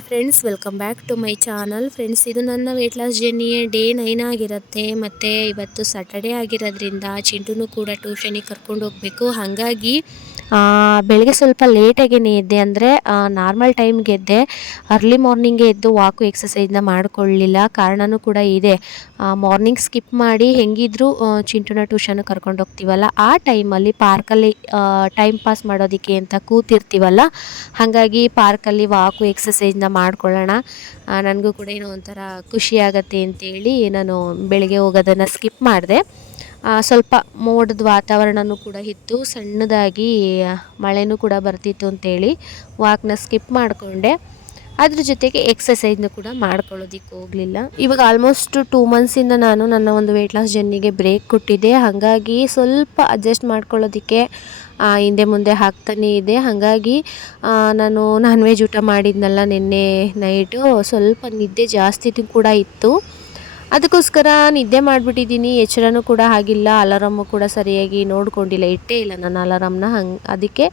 Hi friends, welcome back to my channel. Friends, ಇದು ನನ್ನ weight loss ಜರ್ನಿಯ day 9 ಆಗಿರುತ್ತೆ. ಮತ್ತು ಇವತ್ತು ಸ್ಯಾಟರ್ಡೇ ಆಗಿರೋದ್ರಿಂದ ಚಿಂಟುನು ಕೂಡ ಟ್ಯೂಷನಿಗೆ ಕರ್ಕೊಂಡು ಹೋಗಬೇಕು. ಹಾಗಾಗಿ ಬೆಳಗ್ಗೆ ಸ್ವಲ್ಪ ಲೇಟಾಗಿ ಎದ್ದೆ, ಅಂದರೆ ನಾರ್ಮಲ್ ಟೈಮ್ಗೆ ಎದ್ದೆ. ಅರ್ಲಿ ಮಾರ್ನಿಂಗೇ ಎದ್ದು ವಾಕು ಎಕ್ಸಸೈಸ್ನ ಮಾಡಿಕೊಳ್ಳಲಿಲ್ಲ. ಕಾರಣವೂ ಕೂಡ ಇದೆ. ಮಾರ್ನಿಂಗ್ ಸ್ಕಿಪ್ ಮಾಡಿ ಹೆಂಗಿದ್ರು ಚಿಂಟುನ ಟ್ಯೂಷನ್ಗೆ ಕರ್ಕೊಂಡು ಹೋಗ್ತೀವಲ್ಲ, ಆ ಟೈಮಲ್ಲಿ ಪಾರ್ಕಲ್ಲಿ ಟೈಮ್ ಪಾಸ್ ಮಾಡೋದಕ್ಕೆ ಅಂತ ಕೂತಿರ್ತೀವಲ್ಲ, ಹಾಗಾಗಿ ಪಾರ್ಕಲ್ಲಿ ವಾಕು ಎಕ್ಸಸೈಸ್ನ ಮಾಡ್ಕೊಳ್ಳೋಣ, ನನಗೂ ಕೂಡ ಏನೋ ಒಂಥರ ಖುಷಿ ಆಗುತ್ತೆ ಅಂತೇಳಿ ನಾನು ಬೆಳಗ್ಗೆ ಹೋಗೋದನ್ನು ಸ್ಕಿಪ್ ಮಾಡಿದೆ. ಸ್ವಲ್ಪ ಮೋಡದ ವಾತಾವರಣವೂ ಕೂಡ ಇತ್ತು, ಸಣ್ಣದಾಗಿ ಮಳೆನೂ ಕೂಡ ಬರ್ತಿತ್ತು ಅಂತೇಳಿ ವಾಕ್ನ ಸ್ಕಿಪ್ ಮಾಡಿಕೊಂಡೆ. ಅದ್ರ ಜೊತೆಗೆ ಎಕ್ಸಸೈಸ್ನ ಕೂಡ ಮಾಡ್ಕೊಳ್ಳೋದಕ್ಕೆ ಹೋಗಲಿಲ್ಲ. ಇವಾಗ ಆಲ್ಮೋಸ್ಟ್ 2 ಮಂತ್ಸಿಂದ ನಾನು ನನ್ನ ಒಂದು ವೆಯ್ಟ್ ಲಾಸ್ ಜರ್ನಿಗೆ ಬ್ರೇಕ್ ಕೊಟ್ಟಿದ್ದೆ. ಹಾಗಾಗಿ ಸ್ವಲ್ಪ ಅಡ್ಜಸ್ಟ್ ಮಾಡ್ಕೊಳ್ಳೋದಕ್ಕೆ ಹಿಂದೆ ಮುಂದೆ ಆಗ್ತಾನೇ ಇದೆ. ಹಾಗಾಗಿ ನಾನು ನಾನ್ ವೆಜ್ ಊಟ ಮಾಡಿದ್ನಲ್ಲ ನಿನ್ನೆ ನೈಟು, ಸ್ವಲ್ಪ ನಿದ್ದೆ ಜಾಸ್ತಿ ಕೂಡ ಇತ್ತು. ಅದಕ್ಕೋಸ್ಕರ ನಿದ್ದೆ ಮಾಡಿಬಿಟ್ಟಿದ್ದೀನಿ. ಎಚ್ಚರನೂ ಕೂಡ ಆಗಿಲ್ಲ, ಅಲಾರಾಮು ಕೂಡ ಸರಿಯಾಗಿ ನೋಡ್ಕೊಂಡಿಲ್ಲ, ಇಟ್ಟೇ ಇಲ್ಲ ನಾನು ಅಲಾರಾಮ್ನ. ಅದಕ್ಕೆ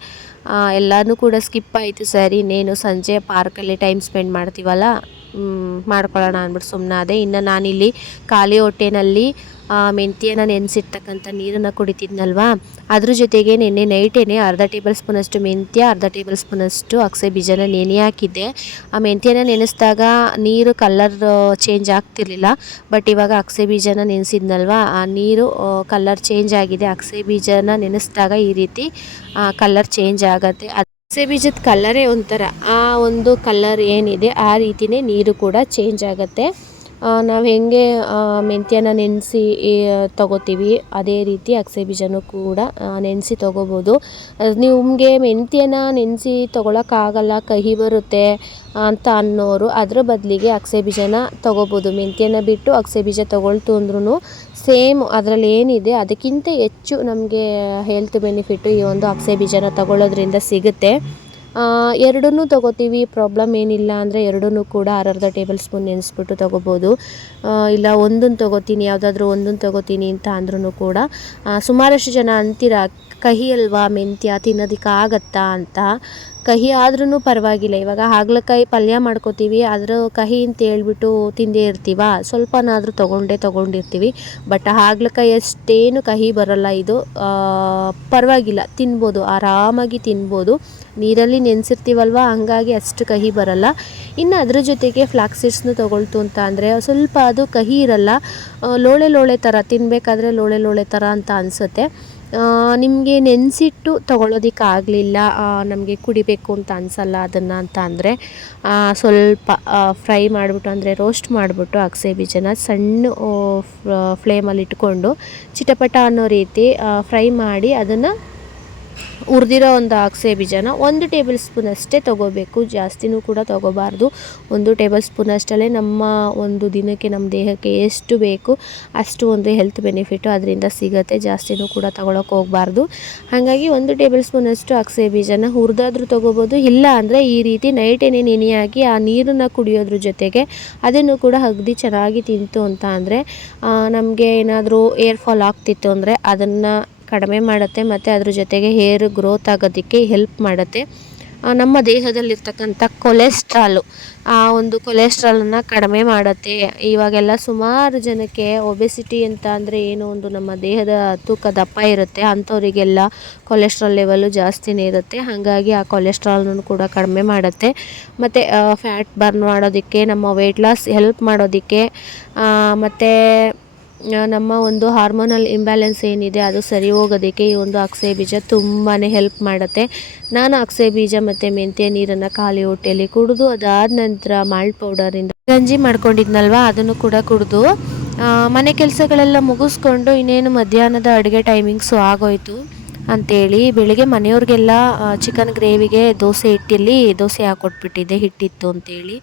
ಎಲ್ಲನೂ ಕೂಡ ಸ್ಕಿಪ್ ಆಯಿತು. ಸರಿ, ಇನ್ನೇನು ಸಂಜೆ ಪಾರ್ಕಲ್ಲಿ ಟೈಮ್ ಸ್ಪೆಂಡ್ ಮಾಡ್ತೀವಲ್ಲ, ಮಾಡ್ಕೊಳ್ಳೋಣ ಅಂದ್ಬಿಟ್ಟು ಸುಮ್ಮನಾದೆ. ಇನ್ನು ನಾನಿಲ್ಲಿ ಖಾಲಿ ಹೊಟ್ಟೆನಲ್ಲಿ ಮೆಂತ್ಯನ ನೆನೆಸಿರ್ತಕ್ಕಂಥ ನೀರನ್ನು ಕುಡಿತಿದ್ನಲ್ವ, ಅದ್ರ ಜೊತೆಗೆ ನಿನ್ನೆ ನೈಟೇನೆ ಅರ್ಧ ಟೇಬಲ್ ಸ್ಪೂನಷ್ಟು ಮೆಂತ್ಯ, ಅರ್ಧ ಟೇಬಲ್ ಸ್ಪೂನಷ್ಟು ಅಗಸೆ ಬೀಜನ ನೆನೆ ಹಾಕಿದ್ದೆ. ಆ ಮೆಂತ್ಯನ ನೆನೆಸಿದಾಗ ನೀರು ಕಲರ್ ಚೇಂಜ್ ಆಗ್ತಿರ್ಲಿಲ್ಲ. ಬಟ್ ಇವಾಗ ಅಗಸೆ ಬೀಜನ ನೆನೆಸಿದ್ನಲ್ವ, ಆ ನೀರು ಕಲರ್ ಚೇಂಜ್ ಆಗಿದೆ. ಅಗಸೆ ಬೀಜನ ನೆನೆಸಿದಾಗ ಈ ರೀತಿ ಕಲರ್ ಚೇಂಜ್ ಆಗುತ್ತೆ. ಅಗಸೆ ಬೀಜದ ಕಲರೇ ಒಂಥರ, ಆ ಒಂದು ಕಲರ್ ಏನಿದೆ ಆ ರೀತಿಯೇ ನೀರು ಕೂಡ ಚೇಂಜ್ ಆಗುತ್ತೆ. ನಾವು ಹೆಂಗೆ ಮೆಂತ್ಯನ ನೆನೆಸಿ ತೊಗೋತೀವಿ, ಅದೇ ರೀತಿ ಅಗಸೆ ಬೀಜನೂ ಕೂಡ ನೆನೆಸಿ ತೊಗೋಬೋದು. ನಿಮಗೆ ಮೆಂತ್ಯನ ನೆನೆಸಿ ತೊಗೊಳಕ್ಕಾಗಲ್ಲ, ಕಹಿ ಬರುತ್ತೆ ಅಂತ ಅನ್ನೋರು ಅದ್ರ ಬದಲಿಗೆ ಅಗಸೆ ಬೀಜನ ತೊಗೋಬೋದು. ಮೆಂತ್ಯನ ಬಿಟ್ಟು ಅಗಸೆ ಬೀಜ ತೊಗೊಳ್ತು ಅಂದ್ರೂ ಸೇಮ್ ಅದರಲ್ಲಿ ಏನಿದೆ ಅದಕ್ಕಿಂತ ಹೆಚ್ಚು ನಮಗೆ ಹೆಲ್ತ್ ಬೆನಿಫಿಟ್ಟು ಈ ಒಂದು ಅಗಸೆ ಬೀಜನ ತೊಗೊಳ್ಳೋದ್ರಿಂದ ಸಿಗುತ್ತೆ. ಎರಡನ್ನೂ ತೊಗೋತೀವಿ, ಪ್ರಾಬ್ಲಮ್ ಏನಿಲ್ಲ. ಅಂದರೆ ಎರಡನ್ನೂ ಕೂಡ ಅರ್ಧ ಟೇಬಲ್ ಸ್ಪೂನ್ ನೆನೆಸ್ಬಿಟ್ಟು ತೊಗೋಬೋದು. ಇಲ್ಲ ಒಂದನ್ನು ತೊಗೋತೀನಿ, ಯಾವುದಾದ್ರೂ ಒಂದನ್ನು ತೊಗೋತೀನಿ ಅಂತ ಅಂದ್ರೂ ಕೂಡ ಸುಮಾರಷ್ಟು ಜನ ಅಂತೀರ, ಕಹಿ ಅಲ್ವಾ ಮೆಂತ್ಯ, ತಿನ್ನೋದಕ್ಕಾಗತ್ತಾ ಅಂತ. ಕಹಿ ಆದ್ರೂ ಪರವಾಗಿಲ್ಲ. ಇವಾಗ ಹಾಗಲಕಾಯಿ ಪಲ್ಯ ಮಾಡ್ಕೋತೀವಿ, ಅದರ ಕಹಿ ಅಂತ ಹೇಳ್ಬಿಟ್ಟು ತಿಂದೇ ಇರ್ತೀವ, ಸ್ವಲ್ಪನಾದರೂ ತೊಗೊಂಡಿರ್ತೀವಿ. ಬಟ್ ಹಾಗಲಕಾಯಿ ಅಷ್ಟೇನು ಕಹಿ ಬರೋಲ್ಲ. ಇದು ಪರವಾಗಿಲ್ಲ, ತಿನ್ಬೋದು, ಆರಾಮಾಗಿ ತಿನ್ಬೋದು. ನೀರಲ್ಲಿ ನೆನೆಸಿರ್ತೀವಲ್ವ, ಹಂಗಾಗಿ ಅಷ್ಟು ಕಹಿ ಬರಲ್ಲ. ಇನ್ನು ಅದ್ರ ಜೊತೆಗೆ ಫ್ಲಾಕ್ಸ್ ಸೀಡ್ಸ್ನು ತೊಗೊಳ್ತು ಅಂತ ಅಂದರೆ ಸ್ವಲ್ಪ ಅದು ಕಹಿ ಇರಲ್ಲ, ಲೋಳೆ ಥರ ತಿನ್ನಬೇಕಾದ್ರೆ ಲೋಳೆ ಥರ ಅಂತ ಅನಿಸುತ್ತೆ. ನಿಮಗೆ ನೆನೆಸಿಟ್ಟು ತೊಗೊಳೋದಕ್ಕಾಗಲಿಲ್ಲ, ನಮಗೆ ಕುಡಿಬೇಕು ಅಂತ ಅನಿಸಲ್ಲ ಅದನ್ನು ಅಂತ ಅಂದರೆ ಸ್ವಲ್ಪ ಫ್ರೈ ಮಾಡಿಬಿಟ್ಟು, ಅಂದರೆ ರೋಸ್ಟ್ ಮಾಡಿಬಿಟ್ಟು ಅಗಸೆ ಬೀಜನ ಸಣ್ಣ ಫ್ಲೇಮಲ್ಲಿ ಇಟ್ಕೊಂಡು ಚಿಟಪಟ ಅನ್ನೋ ರೀತಿ ಫ್ರೈ ಮಾಡಿ ಅದನ್ನು ಹುರಿದಿರೋ ಒಂದು ಅಗಸೆ ಬೀಜನ 1 ಟೇಬಲ್ ಸ್ಪೂನ್ ಅಷ್ಟೇ ತೊಗೋಬೇಕು, ಜಾಸ್ತಿನೂ ಕೂಡ ತೊಗೋಬಾರ್ದು. 1 ಟೇಬಲ್ ಸ್ಪೂನ್ ಅಷ್ಟಲ್ಲೇ ನಮ್ಮ ಒಂದು ದಿನಕ್ಕೆ ನಮ್ಮ ದೇಹಕ್ಕೆ ಎಷ್ಟು ಬೇಕು ಅಷ್ಟು ಒಂದು ಹೆಲ್ತ್ ಬೆನಿಫಿಟ್ಟು ಅದರಿಂದ ಸಿಗುತ್ತೆ. ಜಾಸ್ತಿನೂ ಕೂಡ ತೊಗೊಳಕ್ಕೆ ಹೋಗಬಾರ್ದು. ಹಾಗಾಗಿ 1 ಟೇಬಲ್ ಸ್ಪೂನಷ್ಟು ಅಗಸೆ ಬೀಜನ ಹುರಿದಾದ್ರೂ ತೊಗೋಬೋದು. ಇಲ್ಲ ಅಂದರೆ ಈ ರೀತಿ ನೈಟೇನೆ ನೆನೆಯಾಗಿ ಆ ನೀರನ್ನು ಕುಡಿಯೋದ್ರ ಜೊತೆಗೆ ಅದನ್ನು ಕೂಡ ಅಗದಿ ಚೆನ್ನಾಗಿ ತಿಂತು ಅಂತ ಅಂದರೆ ನಮಗೆ ಏನಾದರೂ ಏರ್ ಫಾಲ್ ಆಗ್ತಿತ್ತು ಅಂದರೆ ಅದನ್ನು ಕಡಿಮೆ ಮಾಡುತ್ತೆ. ಮತ್ತು ಅದ್ರ ಜೊತೆಗೆ ಹೇರ್ ಗ್ರೋತ್ ಆಗೋದಕ್ಕೆ ಹೆಲ್ಪ್ ಮಾಡುತ್ತೆ. ನಮ್ಮ ದೇಹದಲ್ಲಿರ್ತಕ್ಕಂಥ ಕೊಲೆಸ್ಟ್ರಾಲು, ಆ ಒಂದು ಕೊಲೆಸ್ಟ್ರಾಲನ್ನು ಕಡಿಮೆ ಮಾಡುತ್ತೆ. ಇವಾಗೆಲ್ಲ ಸುಮಾರು ಜನಕ್ಕೆ ಒಬೆಸಿಟಿ ಅಂತ ಅಂದರೆ ಏನೋ ಒಂದು ನಮ್ಮ ದೇಹದ ತೂಕ ದಪ್ಪ ಇರುತ್ತೆ, ಅಂಥವರಿಗೆಲ್ಲ ಕೊಲೆಸ್ಟ್ರಾಲ್ ಲೆವೆಲ್ಲು ಜಾಸ್ತಿನೇ ಇರುತ್ತೆ. ಹಾಗಾಗಿ ಆ ಕೊಲೆಸ್ಟ್ರಾಲ್ನೂ ಕೂಡ ಕಡಿಮೆ ಮಾಡುತ್ತೆ. ಮತ್ತು ಫ್ಯಾಟ್ ಬರ್ನ್ ಮಾಡೋದಕ್ಕೆ, ನಮ್ಮ ವೆಯ್ಟ್ ಲಾಸ್ ಹೆಲ್ಪ್ ಮಾಡೋದಕ್ಕೆ, ಮತ್ತು ನಮ್ಮ ಒಂದು ಹಾರ್ಮೋನಲ್ ಇಂಬ್ಯಾಲೆನ್ಸ್ ಏನಿದೆ ಅದು ಸರಿ ಹೋಗೋದಕ್ಕೆ ಈ ಒಂದು ಅಗಸೆ ಬೀಜ ತುಂಬಾ ಹೆಲ್ಪ್ ಮಾಡುತ್ತೆ. ನಾನು ಅಗಸೆ ಬೀಜ ಮತ್ತು ಮೆಂತ್ಯ ನೀರನ್ನು ಖಾಲಿ ಹೊಟ್ಟೆಯಲ್ಲಿ ಕುಡಿದು, ಅದಾದ ನಂತರ ಮಾಲ್ಟ್ ಪೌಡರಿಂದ ಗಂಜಿ ಮಾಡ್ಕೊಂಡಿದ್ನಲ್ವ ಅದನ್ನು ಕೂಡ ಕುಡಿದು ಮನೆ ಕೆಲಸಗಳೆಲ್ಲ ಮುಗಿಸ್ಕೊಂಡು ಇನ್ನೇನು ಮಧ್ಯಾಹ್ನದ ಅಡುಗೆ ಟೈಮಿಂಗ್ಸು ಆಗೋಯ್ತು ಅಂಥೇಳಿ ಬೆಳಿಗ್ಗೆ ಮನೆಯವ್ರಿಗೆಲ್ಲ ಚಿಕನ್ ಗ್ರೇವಿಗೆ ದೋಸೆ ಹಿಟ್ಟಲ್ಲಿ ದೋಸೆ ಹಾಕ್ಕೊಟ್ಬಿಟ್ಟಿದ್ದೆ, ಹಿಟ್ಟಿತ್ತು ಅಂತೇಳಿ.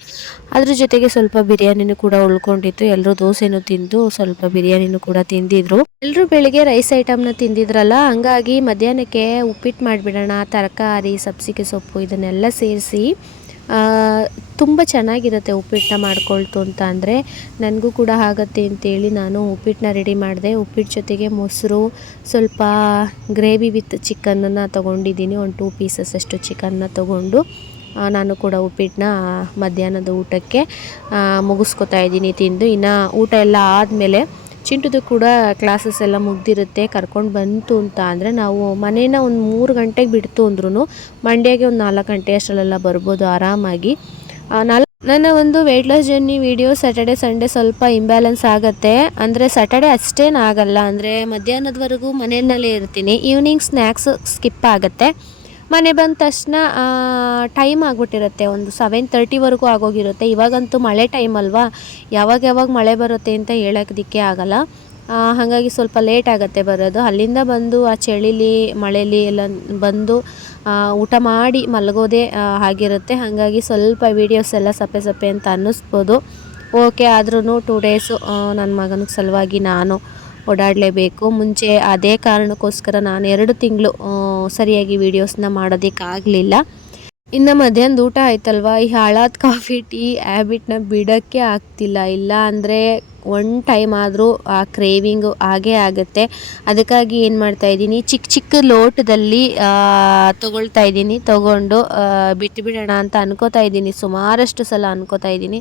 ಅದ್ರ ಜೊತೆಗೆ ಸ್ವಲ್ಪ ಬಿರಿಯಾನಿನೂ ಕೂಡ ಉಳ್ಕೊಂಡಿತ್ತು. ಎಲ್ಲರೂ ದೋಸೆನೂ ತಿಂದು ಸ್ವಲ್ಪ ಬಿರಿಯಾನಿನೂ ಕೂಡ ತಿಂದಿದ್ರು. ಎಲ್ಲರೂ ಬೆಳಿಗ್ಗೆ ರೈಸ್ ಐಟಮ್ನ ತಿಂದಿದ್ರಲ್ಲ, ಹಂಗಾಗಿ ಮಧ್ಯಾಹ್ನಕ್ಕೆ ಉಪ್ಪಿಟ್ಟು ಮಾಡಿಬಿಡೋಣ, ತರಕಾರಿ, ಸಬ್ಸಿಗೆ ಸೊಪ್ಪು ಇದನ್ನೆಲ್ಲ ಸೇರಿಸಿ ತುಂಬ ಚೆನ್ನಾಗಿರುತ್ತೆ ಉಪ್ಪಿಟ್ಟನ್ನ ಮಾಡ್ಕೊಳ್ತು ಅಂತ ಅಂದರೆ. ನನಗೂ ಕೂಡ ಆಗುತ್ತೆ ಅಂತೇಳಿ ನಾನು ಉಪ್ಪಿಟ್ಟನ್ನ ರೆಡಿ ಮಾಡಿದೆ. ಉಪ್ಪಿಟ್ಟು ಜೊತೆಗೆ ಮೊಸರು, ಸ್ವಲ್ಪ ಗ್ರೇವಿ ವಿತ್ ಚಿಕನನ್ನು ತೊಗೊಂಡಿದ್ದೀನಿ. ಒಂದು 2 ಪೀಸಸ್ ಅಷ್ಟು ಚಿಕನ್ನ ತೊಗೊಂಡು ನಾನು ಕೂಡ ಉಪ್ಪಿಟ್ಟನ್ನ ಮಧ್ಯಾಹ್ನದ ಊಟಕ್ಕೆ ಮುಗಿಸ್ಕೊತಾ ಇದ್ದೀನಿ ತಿಂದು. ಇನ್ನು ಊಟ ಎಲ್ಲ ಆದಮೇಲೆ ಚಿಂಟುದು ಕೂಡ ಕ್ಲಾಸಸ್ ಎಲ್ಲ ಮುಗ್ದಿರುತ್ತೆ, ಕರ್ಕೊಂಡು ಬಂತು ಅಂತ ಅಂದರೆ ನಾವು ಮನೇನ ಒಂದು 3 ಗಂಟೆಗೆ ಬಿಡ್ತು ಅಂದ್ರೂ ಮಂಡ್ಯಗೆ ಒಂದು 4 ಗಂಟೆ ಅಷ್ಟರಲ್ಲೆಲ್ಲ ಬರ್ಬೋದು ಆರಾಮಾಗಿ. ನನ್ನ ಒಂದು weight loss journey video Saturday Sunday ಸ್ವಲ್ಪ ಇಂಬ್ಯಾಲೆನ್ಸ್ ಆಗುತ್ತೆ. ಅಂದರೆ ಸ್ಯಾಟರ್ಡೆ ಅಷ್ಟೇನಾಗಲ್ಲ, ಅಂದರೆ ಮಧ್ಯಾಹ್ನದವರೆಗೂ ಮನೆಯಲ್ಲೇ ಇರ್ತೀನಿ, ಈವ್ನಿಂಗ್ ಸ್ನ್ಯಾಕ್ಸ್ ಸ್ಕಿಪ್ ಆಗುತ್ತೆ. ಮನೆ ಬಂದ ತಕ್ಷಣ ಟೈಮ್ ಆಗಿಬಿಟ್ಟಿರುತ್ತೆ, ಒಂದು 7:30ವರೆಗೂ ಆಗೋಗಿರುತ್ತೆ. ಇವಾಗಂತೂ ಮಳೆ ಟೈಮ್ ಅಲ್ವಾ, ಯಾವಾಗ ಮಳೆ ಬರುತ್ತೆ ಅಂತ ಹೇಳೋದಕ್ಕೆ ಆಗಲ್ಲ. ಹಾಗಾಗಿ ಸ್ವಲ್ಪ ಲೇಟ್ ಆಗುತ್ತೆ ಬರೋದು. ಅಲ್ಲಿಂದ ಬಂದು ಆ ಚಳಿಲಿ ಮಳೇಲಿ ಎಲ್ಲ ಬಂದು ಊಟ ಮಾಡಿ ಮಲಗೋದೇ ಆಗಿರುತ್ತೆ. ಹಾಗಾಗಿ ಸ್ವಲ್ಪ ವೀಡಿಯೋಸ್ ಎಲ್ಲ ಸಪ್ಪೆ ಅಂತ ಅನ್ನಿಸ್ಬೋದು. ಓಕೆ, ಆದ್ರೂ 2 ಡೇಸು ನನ್ನ ಮಗನ ಸಲುವಾಗಿ ನಾನು ಓಡಾಡಲೇಬೇಕು. ಮುಂಚೆ ಅದೇ ಕಾರಣಕ್ಕೋಸ್ಕರ ನಾನು 2 ತಿಂಗಳು ಸರಿಯಾಗಿ ವೀಡಿಯೋಸ್ನ ಮಾಡೋದಕ್ಕಾಗಲಿಲ್ಲ. ಇನ್ನು ಮಧ್ಯಾಹ್ನದ ಊಟ ಆಯ್ತಲ್ವ, ಈ ಹಾಳಾದ ಕಾಫಿ ಟೀ ಹ್ಯಾಬಿಟ್ನ ಬಿಡೋಕ್ಕೆ ಆಗ್ತಿಲ್ಲ. ಇಲ್ಲ ಅಂದರೆ ಒನ್ ಟೈಮ್ ಆದರೂ ಆ ಕ್ರೇವಿಂಗು ಆಗೇ ಆಗುತ್ತೆ. ಅದಕ್ಕಾಗಿ ಏನು ಮಾಡ್ತಾಯಿದ್ದೀನಿ, ಚಿಕ್ಕ ಲೋಟದಲ್ಲಿ ತೊಗೊಳ್ತಾ ಇದ್ದೀನಿ. ತೊಗೊಂಡು ಬಿಟ್ಟುಬಿಡೋಣ ಅಂತ ಅನ್ಕೋತಾ ಇದ್ದೀನಿ, ಸುಮಾರಷ್ಟು ಸಲ ಅನ್ಕೋತಾ ಇದ್ದೀನಿ.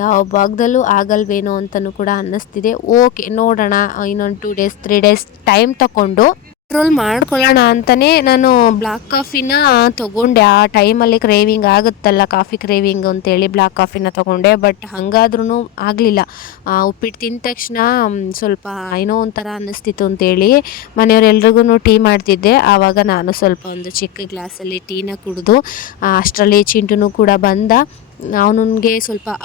ಯಾವ ಭಾಗದಲ್ಲೂ ಆಗಲ್ವೇನೋ ಅಂತಲೂ ಕೂಡ ಅನ್ನಿಸ್ತಿದೆ. ಓಕೆ, ನೋಡೋಣ, ಇನ್ನೊಂದು 2 ಡೇಸ್ 3 ಡೇಸ್ ಟೈಮ್ ತಗೊಂಡು ಕಂಟ್ರೋಲ್ ಮಾಡ್ಕೊಳ್ಳೋಣ ಅಂತಲೇ ನಾನು ಬ್ಲ್ಯಾಕ್ ಕಾಫಿನ ತೊಗೊಂಡೆ. ಆ ಟೈಮಲ್ಲಿ ಕ್ರೇವಿಂಗ್ ಆಗುತ್ತಲ್ಲ, ಕಾಫಿ ಕ್ರೇವಿಂಗ್ ಅಂತೇಳಿ ಬ್ಲ್ಯಾಕ್ ಕಾಫಿನ ತೊಗೊಂಡೆ. ಬಟ್ ಹಾಗಾದ್ರೂ ಆಗಲಿಲ್ಲ. ಉಪ್ಪಿಟ್ಟು ತಿಂದ ತಕ್ಷಣ ಸ್ವಲ್ಪ ಏನೋ ಒಂಥರ ಅನ್ನಿಸ್ತಿತ್ತು ಅಂತೇಳಿ ಮನೆಯವರೆಲ್ರಿಗೂ ಟೀ ಮಾಡ್ತಿದ್ದೆ. ಆವಾಗ ನಾನು ಸ್ವಲ್ಪ ಒಂದು ಚಿಕ್ಕ ಗ್ಲಾಸಲ್ಲಿ ಟೀನ ಕುಡಿದು ಅಷ್ಟರಲ್ಲಿ ಚಿಂಟುನೂ ಕೂಡ ಬಂದ.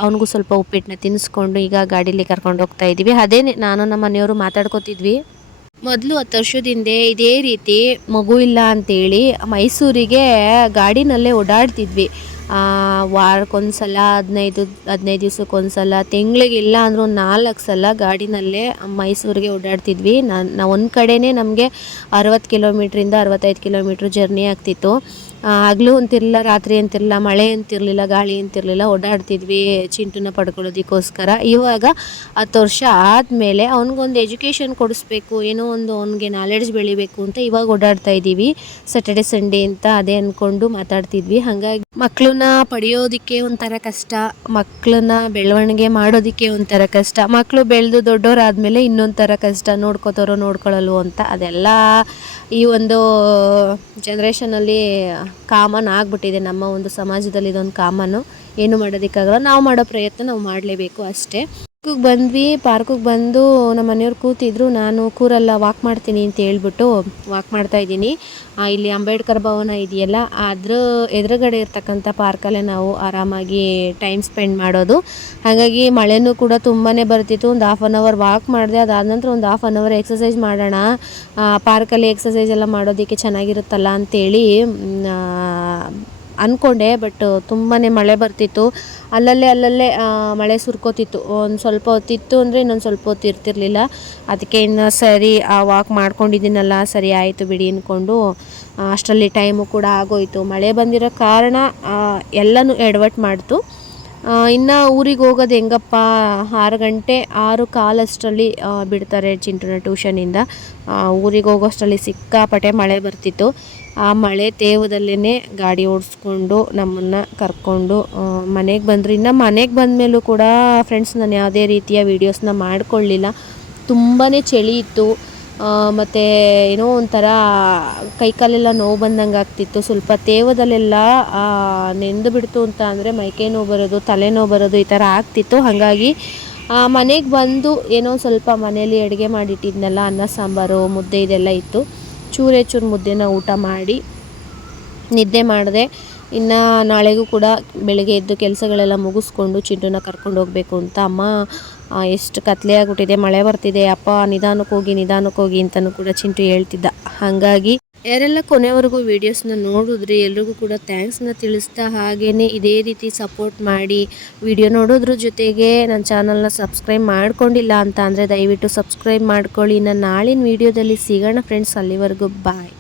ಅವನಿಗೂ ಸ್ವಲ್ಪ ಉಪ್ಪಿಟ್ಟನ್ನ ತಿನ್ನಿಸ್ಕೊಂಡು ಈಗ ಗಾಡೀಲಿ ಕರ್ಕೊಂಡು ಹೋಗ್ತಾ ಇದ್ದೀವಿ. ಅದೇ ನಾನು ನಮ್ಮ ಮನೆಯವರು ಮಾತಾಡ್ಕೋತಿದ್ವಿ. ಮೊದಲು 10 ವರ್ಷದ ಇದೇ ರೀತಿ ಮಗು ಇಲ್ಲ ಅಂತೇಳಿ ಮೈಸೂರಿಗೆ ಗಾಡಿನಲ್ಲೇ ಓಡಾಡ್ತಿದ್ವಿ. ವಾರಕ್ಕೊಂದು ಸಲ, 15 ದಿವ್ಸಕ್ಕೊಂದು ತಿಂಗಳಿಗೆ ಇಲ್ಲ ಅಂದರೂ 4 ಸಲ ಗಾಡಿನಲ್ಲೇ ಮೈಸೂರಿಗೆ ಓಡಾಡ್ತಿದ್ವಿ. ನಾವು ಒಂದು ಕಡೆನೇ ನಮಗೆ 60 ಕಿಲೋಮೀಟ್ರಿಂದ 65 ಕಿಲೋಮೀಟ್ರ್ ಜರ್ನಿ ಆಗ್ತಿತ್ತು. ಹಗಲು ಅಂತಿರಲಿಲ್ಲ, ರಾತ್ರಿ ಅಂತಿರಲಿಲ್ಲ, ಮಳೆ ಅಂತಿರಲಿಲ್ಲ, ಗಾಳಿ ಅಂತಿರಲಿಲ್ಲ, ಓಡಾಡ್ತಿದ್ವಿ ಚಿಂಟುನ ಪಡ್ಕೊಳ್ಳೋದಕ್ಕೋಸ್ಕರ. ಇವಾಗ 10 ವರ್ಷ ಆದಮೇಲೆ ಅವ್ನಿಗೊಂದು ಎಜುಕೇಷನ್ ಕೊಡಿಸ್ಬೇಕು, ಏನೋ ಒಂದು ಅವ್ನಿಗೆ ನಾಲೆಡ್ಜ್ ಬೆಳಿಬೇಕು ಅಂತ ಇವಾಗ ಓಡಾಡ್ತಾ ಇದ್ದೀವಿ. ಸ್ಯಾಟರ್ಡೆ ಸಂಡೇ ಅಂತ ಅದೇ ಅಂದ್ಕೊಂಡು ಮಾತಾಡ್ತಿದ್ವಿ. ಹಾಗಾಗಿ ಮಕ್ಕಳನ್ನ ಪಡೆಯೋದಕ್ಕೆ ಒಂಥರ ಕಷ್ಟ, ಮಕ್ಕಳನ್ನ ಬೆಳವಣಿಗೆ ಮಾಡೋದಕ್ಕೆ ಒಂಥರ ಕಷ್ಟ, ಮಕ್ಕಳು ಬೆಳೆದು ದೊಡ್ಡವರಾದಮೇಲೆ ಇನ್ನೊಂದು ಥರ ಕಷ್ಟ, ನೋಡ್ಕೊಳ್ಳಲ್ವೋ ಅಂತ. ಅದೆಲ್ಲ ಈ ಒಂದು ಜನ್ರೇಷನಲ್ಲಿ ಕಾಮನ್ ಆಗಿಬಿಟ್ಟಿದೆ. ನಮ್ಮ ಒಂದು ಸಮಾಜದಲ್ಲಿ ಇದೊಂದು ಕಾಮನ್ನು, ಏನು ಮಾಡೋದಕ್ಕಾಗಲ್ಲ. ನಾವು ಮಾಡೋ ಪ್ರಯತ್ನ ನಾವು ಮಾಡಲೇಬೇಕು ಅಷ್ಟೇ. ಪಾರ್ಕಿಗೆ ಬಂದು ನಮ್ಮ ಮನೆಯವ್ರು ಕೂತಿದ್ರು. ನಾನು ಕೂರಲ್ಲ, ವಾಕ್ ಮಾಡ್ತೀನಿ ಅಂತ ಹೇಳ್ಬಿಟ್ಟು ವಾಕ್ ಮಾಡ್ತಾಯಿದ್ದೀನಿ. ಇಲ್ಲಿ ಅಂಬೇಡ್ಕರ್ ಭವನ ಇದೆಯಲ್ಲ, ಅದ್ರ ಎದುರುಗಡೆ ಇರ್ತಕ್ಕಂಥ ಪಾರ್ಕಲ್ಲೇ ನಾವು ಆರಾಮಾಗಿ ಟೈಮ್ ಸ್ಪೆಂಡ್ ಮಾಡೋದು. ಹಾಗಾಗಿ ಮಳೆನೂ ಕೂಡ ತುಂಬಾ ಬರ್ತಿತ್ತು. ಒಂದು 1/2 ಅವರ್ ವಾಕ್ ಮಾಡಿದೆ. ಅದಾದ ನಂತರ ಒಂದು 1/2 ಅವರ್ ಎಕ್ಸಸೈಸ್ ಮಾಡೋಣ, ಪಾರ್ಕಲ್ಲಿ ಎಕ್ಸಸೈಸ್ ಎಲ್ಲ ಮಾಡೋದಕ್ಕೆ ಚೆನ್ನಾಗಿರುತ್ತಲ್ಲ ಅಂತೇಳಿ ಅಂದ್ಕೊಂಡೆ. ಬಟ್ ತುಂಬಾ ಮಳೆ ಬರ್ತಿತ್ತು. ಅಲ್ಲಲ್ಲೇ ಮಳೆ ಸುರ್ಕೋತಿತ್ತು. ಒಂದು ಸ್ವಲ್ಪ ಹೊತ್ತಿತ್ತು ಅಂದರೆ ಇನ್ನೊಂದು ಸ್ವಲ್ಪ ಹೊತ್ತು ಇರ್ತಿರ್ಲಿಲ್ಲ. ಅದಕ್ಕೆ ಇನ್ನು ಸರಿ ವಾಕ್ ಮಾಡ್ಕೊಂಡಿದ್ದೀನಲ್ಲ, ಸರಿ ಆಯಿತು ಬಿಡಿ ಅಂದ್ಕೊಂಡು ಅಷ್ಟರಲ್ಲಿ ಟೈಮು ಕೂಡ ಆಗೋಯಿತು. ಮಳೆ ಬಂದಿರೋ ಕಾರಣ ಎಲ್ಲನೂ ಎಡವಟ್ಟು ಮಾಡ್ತು. ಇನ್ನು ಊರಿಗೆ ಹೋಗೋದು ಹೆಂಗಪ್ಪ, 6 ಗಂಟೆ 6:15 ಅಷ್ಟರಲ್ಲಿ ಬಿಡ್ತಾರೆ ಚಿಂಟುನ ಟ್ಯೂಷನಿಂದ. ಊರಿಗೆ ಹೋಗೋಷ್ಟರಲ್ಲಿ ಸಿಕ್ಕಾಪಟ್ಟೆ ಮಳೆ ಬರ್ತಿತ್ತು. ಆ ಮಳೆ ತೇವದಲ್ಲೇ ಗಾಡಿ ಓಡಿಸ್ಕೊಂಡು ನಮ್ಮನ್ನು ಕರ್ಕೊಂಡು ಮನೆಗೆ ಬಂದರು. ಇನ್ನು ಮನೆಗೆ ಬಂದಮೇಲೂ ಕೂಡ ಫ್ರೆಂಡ್ಸ್ ನಾನು ಯಾವುದೇ ರೀತಿಯ ವೀಡಿಯೋಸ್ನ ಮಾಡಿಕೊಳ್ಳಿಲ್ಲ. ತುಂಬಾ ಚಳಿ ಇತ್ತು. ಮತ್ತು ಏನೋ ಒಂಥರ ಕೈಕಾಲೆಲ್ಲ ನೋವು ಬಂದಂಗೆ ಆಗ್ತಿತ್ತು. ಸ್ವಲ್ಪ ತೇವದಲ್ಲೆಲ್ಲ ನೆಂದು ಬಿಡ್ತು ಅಂತ ಅಂದರೆ ಮೈಕೈ ನೋವು ಬರೋದು, ತಲೆನೋವು ಬರೋದು, ಈ ಥರ ಆಗ್ತಿತ್ತು. ಹಾಗಾಗಿ ಮನೆಗೆ ಬಂದು ಏನೋ ಸ್ವಲ್ಪ ಮನೇಲಿ ಅಡುಗೆ ಮಾಡಿಟ್ಟಿದ್ನಲ್ಲ, ಅನ್ನ ಸಾಂಬಾರು ಮುದ್ದೆ ಇದೆಲ್ಲ ಇತ್ತು. ಚೂರು ಮುದ್ದೆನ ಊಟ ಮಾಡಿ ನಿದ್ದೆ ಮಾಡಿದೆ. ಇನ್ನು ನಾಳೆಗೂ ಕೂಡ ಬೆಳಗ್ಗೆ ಎದ್ದು ಕೆಲಸಗಳೆಲ್ಲ ಮುಗಿಸ್ಕೊಂಡು ಚಿಂಟುನ ಕರ್ಕೊಂಡು ಹೋಗಬೇಕು ಅಂತ. ಅಮ್ಮ ಎಷ್ಟು ಕತ್ಲೆ ಆಗಿಬಿಟ್ಟಿದೆ, ಮಳೆ ಬರ್ತಿದೆ, ಅಪ್ಪ ನಿಧಾನಕ್ಕೆ ಹೋಗಿ ಅಂತಲೂ ಕೂಡ ಚಿಂಟು ಹೇಳ್ತಿದ್ದ. ಹಾಗಾಗಿ ಯಾರೆಲ್ಲ ಕೊನೆವರೆಗೂ ವೀಡಿಯೋಸ್ನ ನೋಡಿದ್ರಿ ಎಲ್ರಿಗೂ ಕೂಡ ಥ್ಯಾಂಕ್ಸ್ನ ತಿಳಿಸ್ತಾ, ಹಾಗೆಯೇ ಇದೇ ರೀತಿ ಸಪೋರ್ಟ್ ಮಾಡಿ. ವಿಡಿಯೋ ನೋಡೋದ್ರ ಜೊತೆಗೆ ನನ್ನ ಚಾನಲ್ನ ಸಬ್ಸ್ಕ್ರೈಬ್ ಮಾಡ್ಕೊಂಡಿಲ್ಲ ಅಂತ ಅಂದರೆ ದಯವಿಟ್ಟು ಸಬ್ಸ್ಕ್ರೈಬ್ ಮಾಡ್ಕೊಳ್ಳಿ. ನಾನು ನಾಳಿನ ವೀಡಿಯೋದಲ್ಲಿ ಸಿಗೋಣ ಫ್ರೆಂಡ್ಸ್. ಅಲ್ಲಿವರೆಗೂ ಬಾಯ್.